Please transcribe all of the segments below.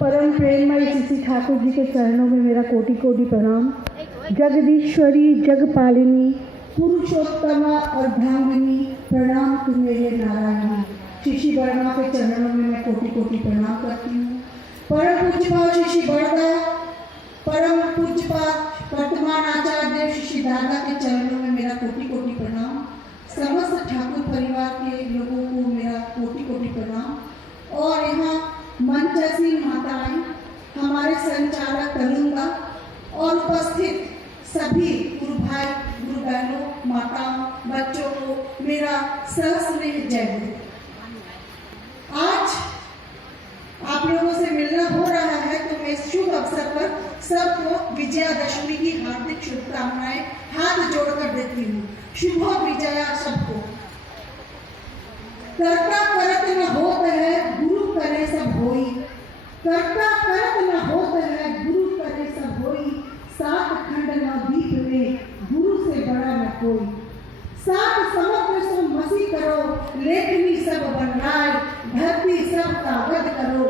परम प्रेममय श्री ठाकुर जी के चरणों में मेरा कोटि कोटि प्रणाम। जगदीश्वरी जगपालिनी पुरुषोत्तमा अर्धांगिनी प्रणाम तुम्हें हे नारायणी। शिशि वर्मा के चरणों में मैं कोटि कोटि प्रणाम करती हूँ। परम पूज्यपाद शिशि वर्मा, परम पूज्यपाद वर्तमान आचार्य शिशि दादा के चरणों में मेरा कोटि कोटि प्रणाम। समस्त ठाकुर परिवार के लोगों को मेरा कोटि कोटि प्रणाम। और यहाँ मंचसी माताएं, हमारे संचालक तरुणदा और उपस्थित सभी गुरु भाई गुरु बहनों, माताओं, बच्चों को मेरा सहस्नेह जय हो। आज आप लोगों से मिलना हो रहा है तो मैं इस शुभ अवसर पर सबको विजयादशमी की हार्दिक शुभकामनाएं हाथ जोड़कर देती हूँ। शुभ विजया सबको। कर्ता करत न होत है गुरु करे सब होई। कर्ता करत न होत है गुरु करे सब होई। सात खंड न दीप में गुरु से बड़ा न कोई। सात समग्र सो मसी करो लेखनी सब बनाए। धरती सब कागज करो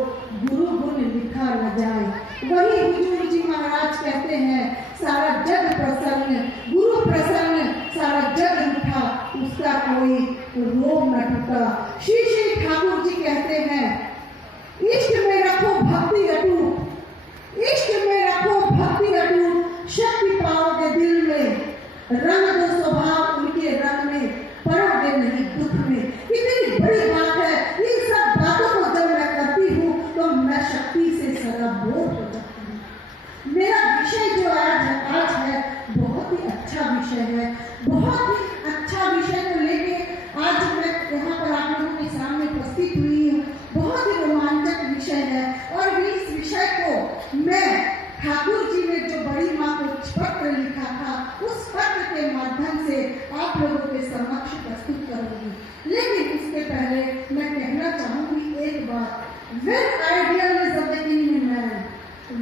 गुरु गुण लिखा न जाए। वही हुजूर जी महाराज कहते हैं सारा जग प्रसन्न, गुरु प्रसन्न सारा जग उठा, उसका कोई रोग न टूटा। श्री श्री ठाकुर जी कहते हैं इष्ट में रखो भक्ति अटूट। इष्ट में रखो भक्ति अटूट। शक्ति पाओगे दिल में। रंग दो स्वभाव उनके रंग में, पड़ोगे नहीं दुख में। कितनी बड़ी बात है। इन सब बातों को जब मैं करती हूँ तो मैं शक्ति से सराबोर हो जाती हूँ। मेरा विषय जो आज है बहुत ही अच्छा विषय है। बहुत ही अच्छा विषय को लेके आज मैं यहाँ पर आप लोगों के सामने उपस्थित हुई हूँ। बहुत ही रोमांचक विषय है और इस विषय को मैं ठाकुर जी ने जो बड़ी माँ को पत्र लिखा था उस पत्र के माध्यम से आप लोगों के समक्ष प्रस्तुत करूंगी। लेकिन उसके पहले मैं कहना चाहूंगी एक बात। When ideal is awakening in man,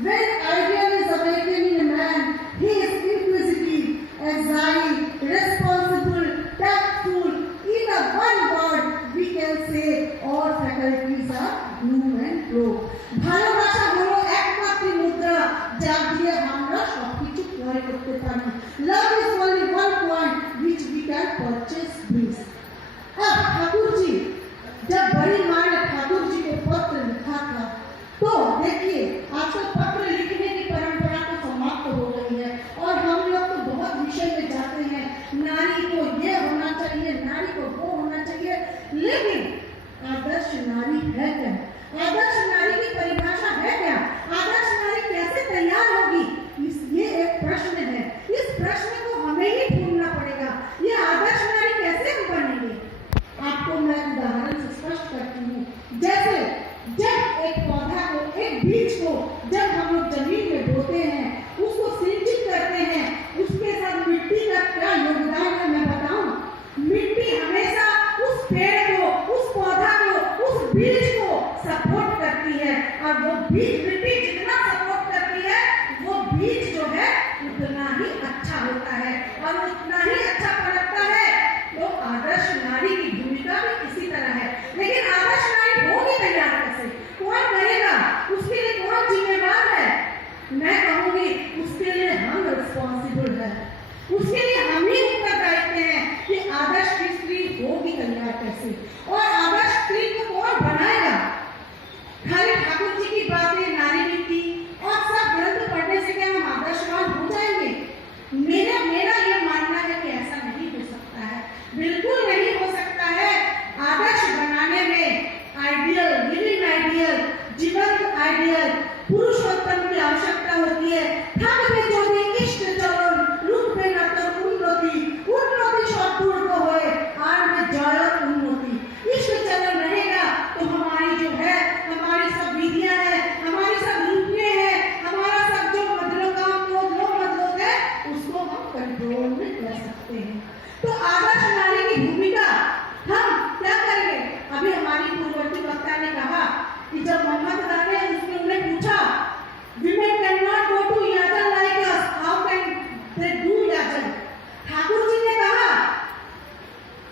when ideal is awakening in man, he is inquisitive, agile, responsible, tactful. In a one word, we can say all faculties are bloom and grow. ভালোবাসা হলো একমাত্র মুদ্রা যা দিয়ে আমরা সবকিছু ক্রয় করতে পারি। Love is only one point which we can purchase bliss. अब ठाकुर जी जब बड़ी माँ ने ठाकुर जी को पत्र लिखा था तो देखिए आजकल पत्र लिखने की परंपरा तो समाप्त हो गई है और हम लोग तो बहुत विषय में जाते हैं। नारी को ये होना चाहिए, नारी को वो होना चाहिए। लेकिन आदर्श नारी है क्या? आदर्श नारी की परिभाषा है क्या? आदर्श नारी कैसे तैयार होगी? ये एक प्रश्न है। इस प्रश्न को हमें ही ढूंढना पड़ेगा। ये आदर्श नारी कैसे हम बनेंगे? आपको मैं उदाहरण से स्पष्ट करती हूँ। जैसे जब एक पौधा को, एक बीज को जब हम लोग जमीन में बोते हैं, उसको सिंचित करते हैं, उसके साथ मिट्टी का क्या योगदान है मैं बताऊं? मिट्टी हमेशा उस पेड़ को, उस पौधा को, उस बीज को सपोर्ट करती है और वो बीज, मिट्टी जितना सपोर्ट करती है वो बीज जो है उतना ही अच्छा होता है और उतना ही अच्छा पनपता है। तो आदर्श नारी की भूमिका भी इसी तरह है। लेकिन आदर्श नारी होगी तैयार कैसे? कौन करेगा? उसके लिए कौन जिम्मेदार है? मैं कहूँगी उसके लिए हम रिस्पॉन्सिबल है। उसके लिए हम ही उत्तरदायित्व हैं कि आदर्श की स्त्री होगी तैयार कैसे और आदर्श स्त्री को कौन बनाएगा? खाली ठाकुर जी की बातें, नारी नीति और सब ग्रंथ पढ़ने से क्या हम आदर्शवान हो जाएंगे? मेरा ये मानना है कि ऐसा नहीं हो सकता है। बिल्कुल नहीं हो सकता है। आदर्श बनाने में आइडियल, लिविंग आइडियल, जीवंत आइडियल, पुरुषोत्तम की आवश्यकता होती है। थक में जो भी इष्ट चरण रूप में न तो उन्नति शब्द दूर को होए आर में जड़ उन्नति। इष्ट चरण रहेगा तो हमारी जो है, हमारी सब विधियां हैं, हमारी सब रूपे हैं, हमारा सब जो मधुरकाम लोग है उसको हम कंट्रोल में कर सकते हैं। तो आदर्श नारी की भूमिका हम क्या करेंगे? अभी हमारी पूर्ववर्ती वक्ता ने कहा कि जब मोहम्मद ने उसने उन्हें पूछा women cannot go to yajan like us, how can they do yajan? Thakur ji ने कहा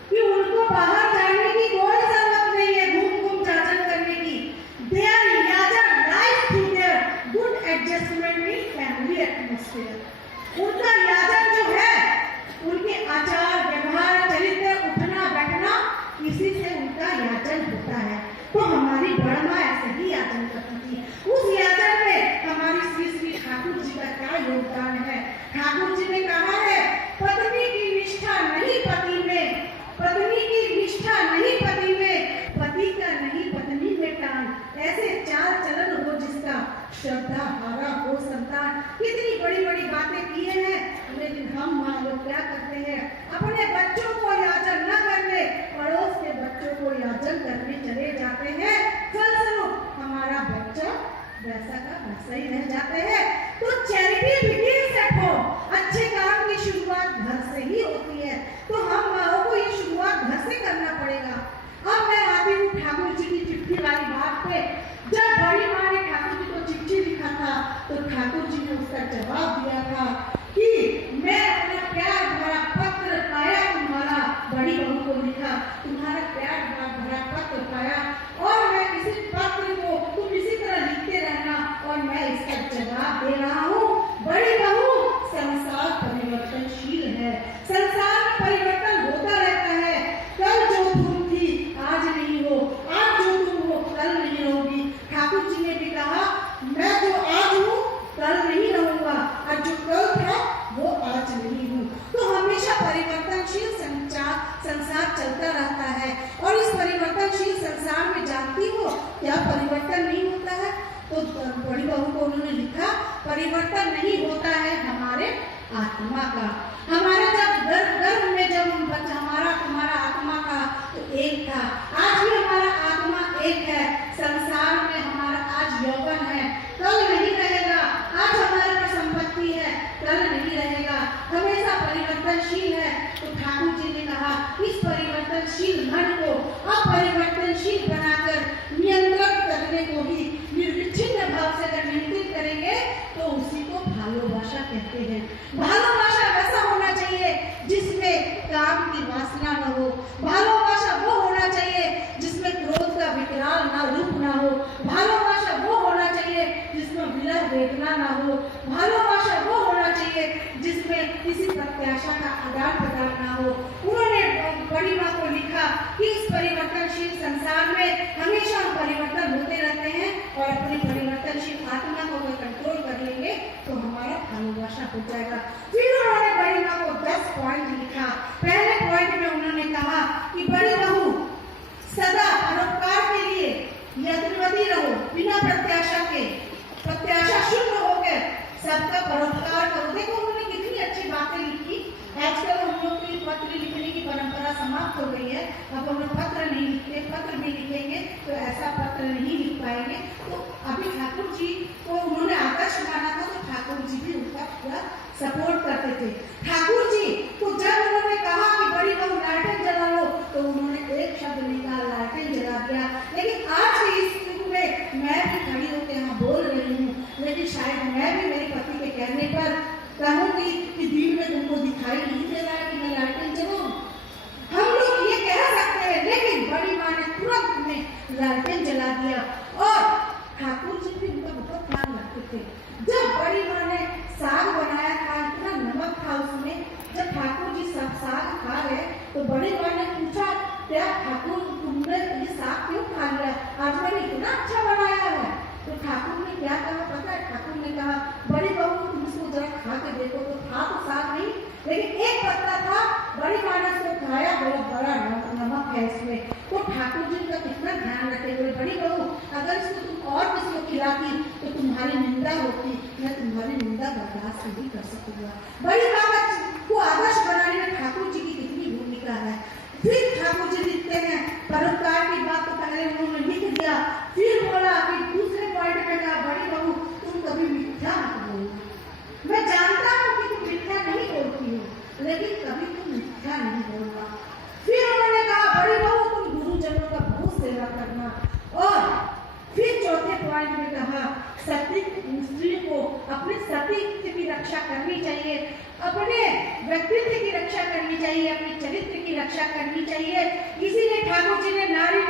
कि उनको बाहर जाने की कोई जरूरत नहीं है घूम घूम याचन करने की। They are yajan right through बात पे जब बड़ी माँ ने ठाकुर जी को चिट्ठी लिखा था तो ठाकुर जी ने उसका जवाब दिया था कि मैं अपना प्यार भरा पत्र पाया तुम्हारा, बड़ी बहू को लिखा, तुम्हारा प्यार भरा पत्र पाया और मैं इसी पत्र को तुम इसी तरह लिखते रहना और मैं इसका जवाब दे रहा हूँ। बड़ी बहू, संसार परिवर्तनशील है, संसार में परिवर्तन होता रहता है। कल जो तुम थी आज नहीं हो, आज जो तुम हो कल नहीं रहोगी। ठाकुर जी ने भी कहा मैं जो आज हूँ कल नहीं रहूंगा और जो कल था वो आज नहीं हूँ। तो हमेशा परिवर्तनशील संसार चलता रहता है और इस परिवर्तनशील संसार में जानती हो क्या परिवर्तन नहीं होता है। तो बड़ी बहू को उन्होंने लिखा परिवर्तन नहीं होता है हमारे आत्मा का। हमारे जब गर्भ में जब बच्चा हमारा आत्मा का तो एक था, आज भी हमारा आत्मा एक है। संसार में हमारा आज यौवन है, कल नहीं रहेगा। आज हमारे पास संपत्ति है, कल नहीं रहेगा, हमेशा परिवर्तनशील है। तो ठाकुर जी ने कहा इस परिवर्तनशील मन को अपरिवर्तनशील बनाकर नियंत्रण करने को ही निर्विच्छिन्न भाव से अगर नियंत्रित करेंगे तो उसी को भालोबाशा कहते हैं। भालोबाशा वैसा होना चाहिए जिसमें काम की वासना न हो। भालोबाशा वो होना चाहिए जिसमें क्रोध का विकराल ना रूप ना हो। भालोबाशा वो होना चाहिए जिसमें विरह वेदना ना हो। भालोबाशा वो होना चाहिए जिसमें किसी प्रत्याशा का आदान प्रदान ना हो। उन्होंने बड़ी माँ को लिखा कि इस परिवर्तनशील संसार में हमेशा हम परिवर्तन होते रहते हैं और अपनी परिवर्तनशील आत्मा को अगर कंट्रोल कर लेंगे तो हमारा भालोबाशा हो जाएगा। फिर उन्होंने बड़ी माँ को 10 पॉइंट लिखा। पहले पॉइंट में उन्होंने कहा कि बड़ी बहू सदा परोपकार के लिए यत्नवती रहो, बिना प्रत्याशा के, प्रत्याशा शून्य होकर सबका परोपकार करो। देखो उन्होंने कितनी अच्छी बातें लिखी। आजकल हम लोग की पत्र लिखने की परंपरा समाप्त हो गई है। अब हम लोग पत्र नहीं लिखते, पत्र भी लिखेंगे तो ऐसा पत्र नहीं लिख पाएंगे। तो अभी ठाकुर जी को उन्होंने आदर्श माना था तो ठाकुर जी भी उनका पूरा सपोर्ट करते थे। ठाकुर जी को जब उन्होंने कहा कि बड़ी बहू लालटेन जला लो तो उन्होंने एक शब्द निकाल लालटेन जला दिया। लेकिन आज के इस युग में मैं भी खड़ी होकर यहाँ बोल रही हूँ, लेकिन शायद मैं भी मेरे पति के कहने पर कहूँगी कि दिन में तुमको दिखाई नहीं दे रहा है कि मैं लालटेन जलाऊं। हम लोग ये कह सकते हैं, लेकिन बड़ी माँ ने तुरंत में लालटेन जला दिया। और ठाकुर जी भी उनका बहुत ध्यान रखते थे। जब बड़ी माँ ने साग बनाया था, इतना नमक था उसमें, जब ठाकुर जी सब साग खा रहे तो बड़ी माँ ने पूछा क्या ठाकुर तुमने ये साग क्यों खा लिया, आज मैंने इतना अच्छा बनाया है। तो ठाकुर ने क्या कहा पता है? ठाकुर ने कहा बड़ी बहू तुम इसको जरा खा के देखो। तो था तो साग नहीं, लेकिन एक पत्ता था। बड़ी माँ ने उसको खाया, बहुत बड़ा नमक है इसमें। तो ठाकुर जी का कितना ध्यान रखे हुए, बड़ी बहू अगर इसको तुम और किसी को खिलाती तो तुम्हारी निंदा होती, मैं तुम्हारी निंदा बर्दाश्त नहीं कर सकूंगा। बड़ी माँ को आदर्श बनाने में ठाकुर जी की कितनी भूमिका है। फिर ठाकुर जी लिखते हैं परोपकार की बात तो पहले उन्होंने लिख दिया, फिर बोला कि दूसरे पॉइंट में कहा बड़ी बहू तुम कभी मिथ्या मत बोलना। मैं जानता हूँ कि तुम मिथ्या नहीं बोलती हो, लेकिन कभी तुम मिथ्या नहीं बोलना। फिर उन्होंने कहा बड़ी बहू तुम गुरुजनों का बहुत सेवा करना। और फिर चौथे पॉइंट में कहा सती स्त्री को अपने सती की रक्षा करनी चाहिए, अपने व्यक्तित्व की रक्षा करनी चाहिए, अपने चरित्र की रक्षा करनी चाहिए। इसीलिए ठाकुर जी ने नारी